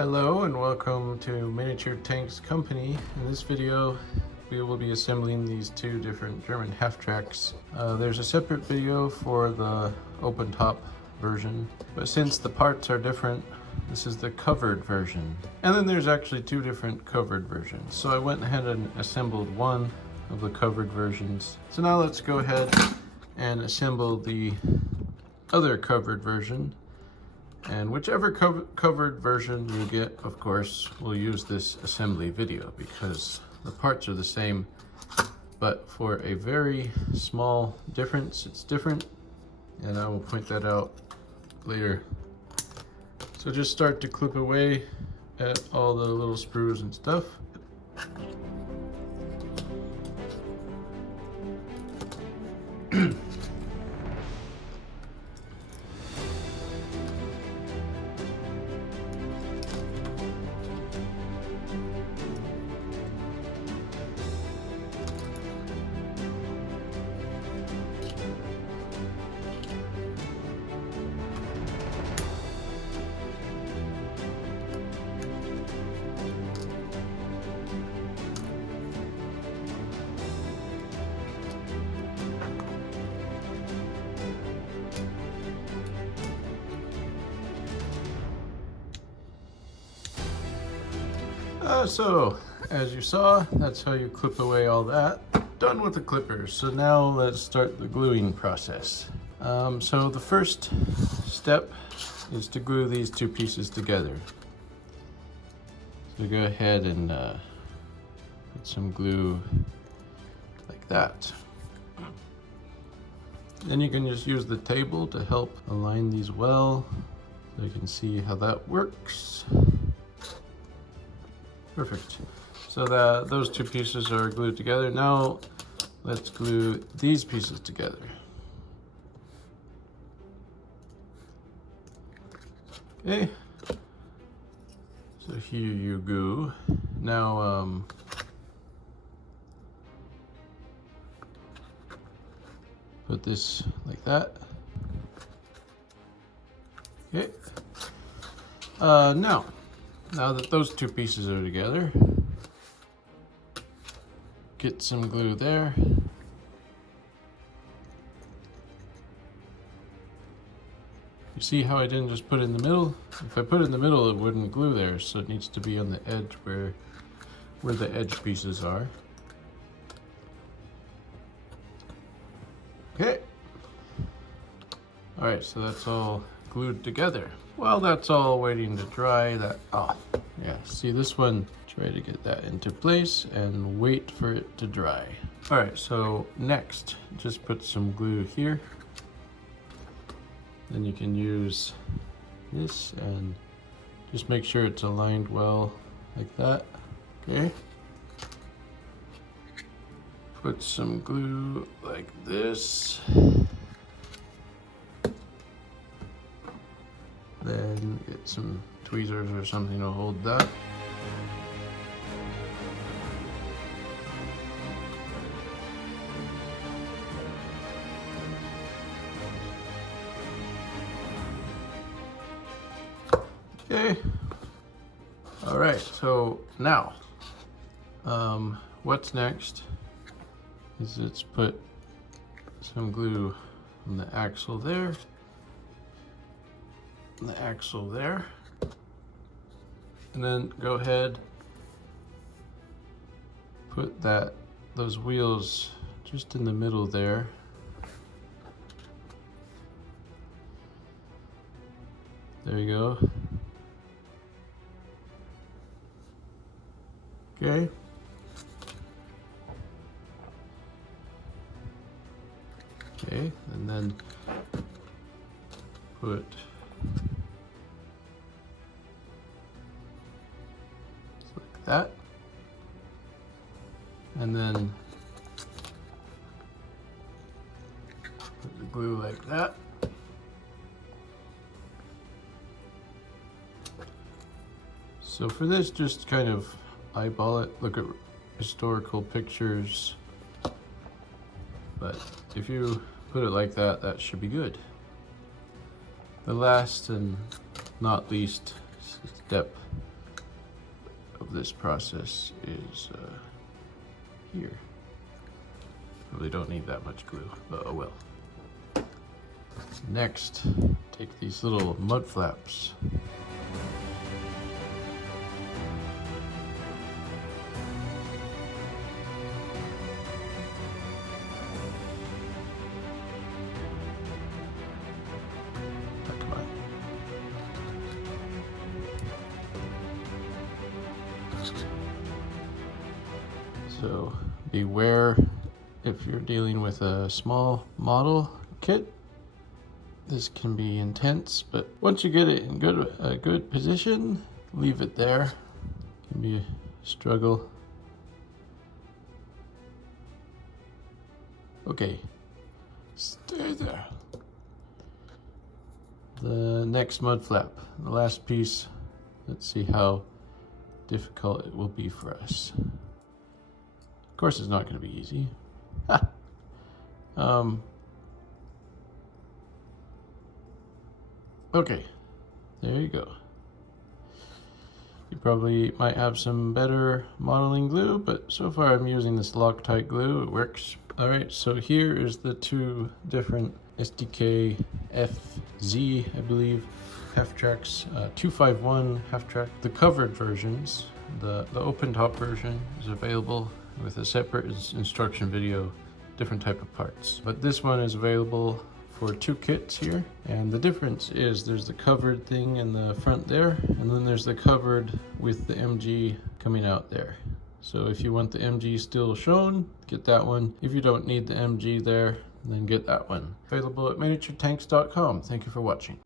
Hello and welcome to Miniature Tanks Company. In this video we will be assembling these two different German half-tracks. There's a separate video for the open top version, but since the parts are different, this is the covered version. And then there's actually two different covered versions. So I went ahead and assembled one of the covered versions. So now let's go ahead and assemble the other covered version. And whichever covered version you get, of course, we'll use this assembly video because the parts are the same, but for a very small difference, it's different, and I will point that out later. So just start to clip away at all the little sprues and stuff. So, as you saw, that's how you clip away all that. Done with the clippers. So now let's start the gluing process. So the first step is to glue these two pieces together. So go ahead and put some glue like that. Then you can just use the table to help align these well, so you can see how that works. Perfect. So those two pieces are glued together. Now let's glue these pieces together. Okay. So here you go. Now put this like that. Okay. Now that those two pieces are together, get some glue there. You see how I didn't just put it in the middle? If I put it in the middle, it wouldn't glue there, so it needs to be on the edge where the edge pieces are. Okay. All right, so that's all glued together. While that's all waiting to dry, see this one, try to get that into place and wait for it to dry. All right, so next, just put some glue here. Then you can use this and just make sure it's aligned well like that, okay? Put some glue like this. Then get some tweezers or something to hold that. Okay. All right, so now, what's next is let's put some glue on the axle there. The axle there, and then go ahead, put those wheels just in the middle there. There you go. Okay. Okay, and then put that, and then put the glue like that. So for this, just kind of eyeball it, look at historical pictures, but if you put it like that, that should be good. The last and not least step of this process is here. Really don't need that much glue, but oh well. Next, take these little mud flaps. Come on. So beware if you're dealing with a small model kit. This can be intense, but once you get it in a good position, leave it there. It can be a struggle. Okay, stay there. The next mud flap, the last piece. Let's see how difficult it will be for us. Of course, it's not going to be easy. Okay, there you go. You probably might have some better modeling glue, but so far I'm using this Loctite glue. It works. Alright, so here is the two different Sd.Kfz, I believe, half tracks. 251 half track. The covered versions, the open top version is available with a separate instruction video, different type of parts. But this one is available for two kits here, and the difference is there's the covered thing in the front there, and then there's the covered with the MG coming out there. So if you want the MG still shown, get that one. If you don't need the MG there, then get that one. Available at miniaturetanks.com. Thank you for watching.